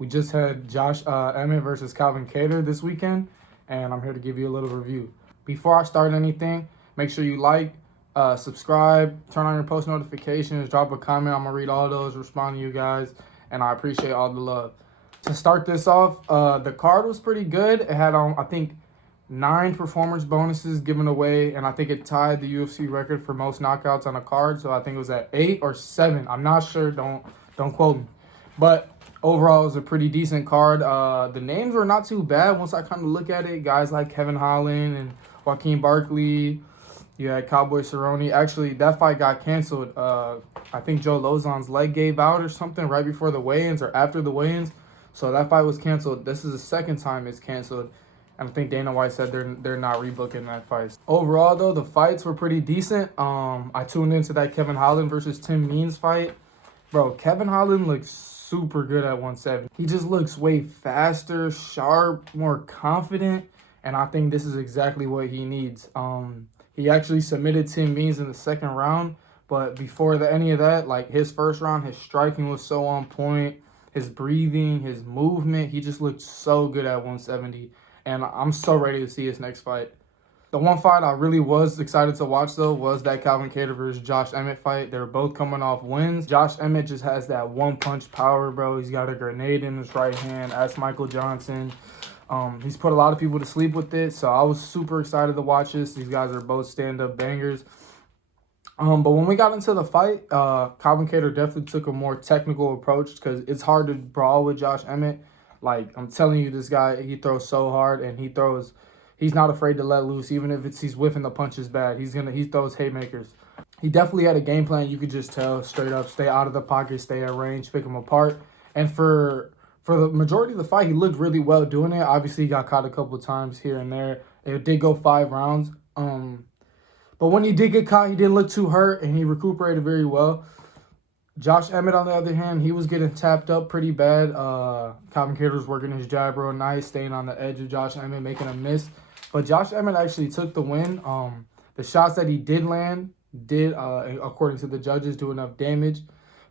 We just had Emmett versus Kader this weekend, and I'm here to give you a little review. Before I start anything, make sure you like, subscribe, turn on your post notifications, drop a comment. I'm going to read all those, respond to you guys, and I appreciate all the love. To start this off, the card was pretty good. It had, I think, 9 performance bonuses given away, and I think it tied the UFC record for most knockouts on a card. So I think it was at 8 or 7. I'm not sure. Don't quote me. But overall, it was a pretty decent card. The names were not too bad once I kind of look at it. Guys like Kevin Holland and Joaquin Barkley. You had Cowboy Cerrone. Actually, that fight got canceled. I think Joe Lozon's leg gave out or something right before the weigh-ins or after the weigh-ins. So that fight was canceled. This is the second time it's canceled. And I think Dana White said they're not rebooking that fight. Overall, though, the fights were pretty decent. I tuned into that Kevin Holland versus Tim Means fight. Bro, Kevin Holland looks super good at 170. He just looks way faster, sharp, more confident. And I think this is exactly what he needs. He actually submitted Tim Means in the second round. But before any of that, like his first round, his striking was so on point. His breathing, his movement, he just looked so good at 170. And I'm so ready to see his next fight. The one fight I really was excited to watch, though, was that Calvin Kader versus Josh Emmett fight. They were both coming off wins. Josh Emmett just has that one-punch power, bro. He's got a grenade in his right hand. Ask Michael Johnson. He's put a lot of people to sleep with it, so I was super excited to watch this. These guys are both stand-up bangers. But when we got into the fight, Calvin Kader definitely took a more technical approach because it's hard to brawl with Josh Emmett. Like, I'm telling you, this guy, he throws so hard, and he's not afraid to let loose, even if he's whiffing the punches bad. He throws haymakers. He definitely had a game plan. You could just tell straight up, stay out of the pocket, stay at range, pick him apart. And for the majority of the fight, he looked really well doing it. Obviously, he got caught a couple of times here and there. It did go 5 rounds. But when he did get caught, he didn't look too hurt, and he recuperated very well. Josh Emmett, on the other hand, he was getting tapped up pretty bad. Calvin Kader was working his jab real nice, staying on the edge of Josh Emmett, making him miss. But Josh Emmett actually took the win. The shots that he did land did, according to the judges, do enough damage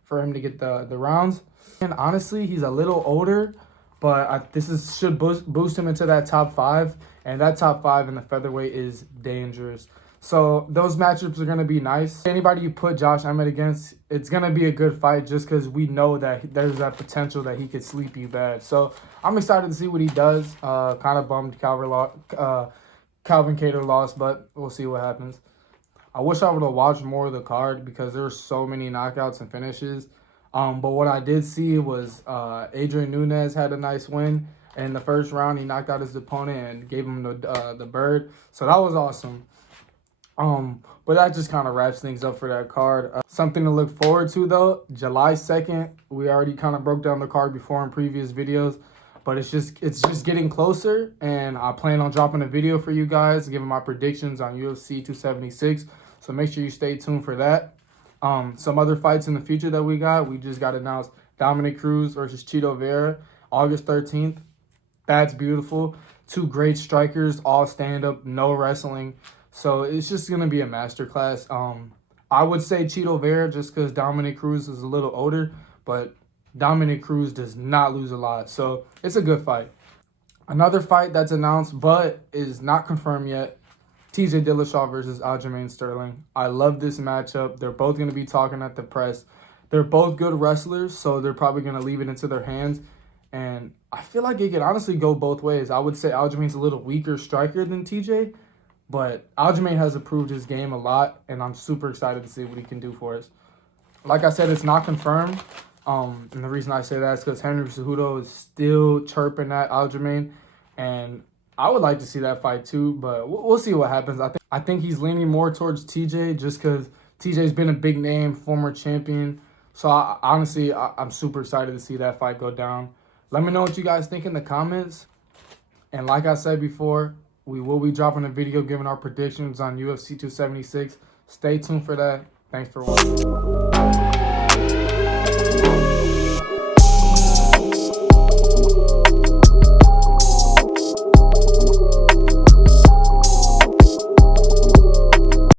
for him to get the rounds. And honestly, he's a little older, but this should boost him into that top 5. And that top 5 in the featherweight is dangerous. So those matchups are going to be nice. Anybody you put Josh Emmett against, it's going to be a good fight just because we know that there's that potential that he could sleep you bad. So I'm excited to see what he does. Kind of bummed Calvin Kader lost, but we'll see what happens. I wish I would have watched more of the card because there were so many knockouts and finishes. But what I did see was Adrian Nunes had a nice win. In the first round, he knocked out his opponent and gave him the bird. So that was awesome. But that just kind of wraps things up for that card. Something to look forward to, though, July 2nd. We already kind of broke down the card before in previous videos, but it's just getting closer, and I plan on dropping a video for you guys, giving my predictions on UFC 276. So make sure you stay tuned for that. Some other fights in the future that we just got announced. Dominic Cruz versus Cheeto Vera, August 13th. That's beautiful. 2 great strikers, all stand-up, no wrestling. So it's just going to be a masterclass. I would say Cheeto Vera just because Dominic Cruz is a little older, but Dominic Cruz does not lose a lot. So it's a good fight. Another fight that's announced but is not confirmed yet, TJ Dillashaw versus Aljamain Sterling. I love this matchup. They're both going to be talking at the press. They're both good wrestlers, so they're probably going to leave it into their hands. And I feel like it could honestly go both ways. I would say Aljamain's a little weaker striker than TJ, but Aljamain has improved his game a lot, and I'm super excited to see what he can do for us. Like I said, it's not confirmed. And the reason I say that is because Henry Cejudo is still chirping at Aljamain, and I would like to see that fight too, but we'll see what happens. I think he's leaning more towards TJ just because TJ's been a big name, former champion. So honestly, I'm super excited to see that fight go down. Let me know what you guys think in the comments. And like I said before, we will be dropping a video giving our predictions on UFC 276. Stay tuned for that. Thanks for watching.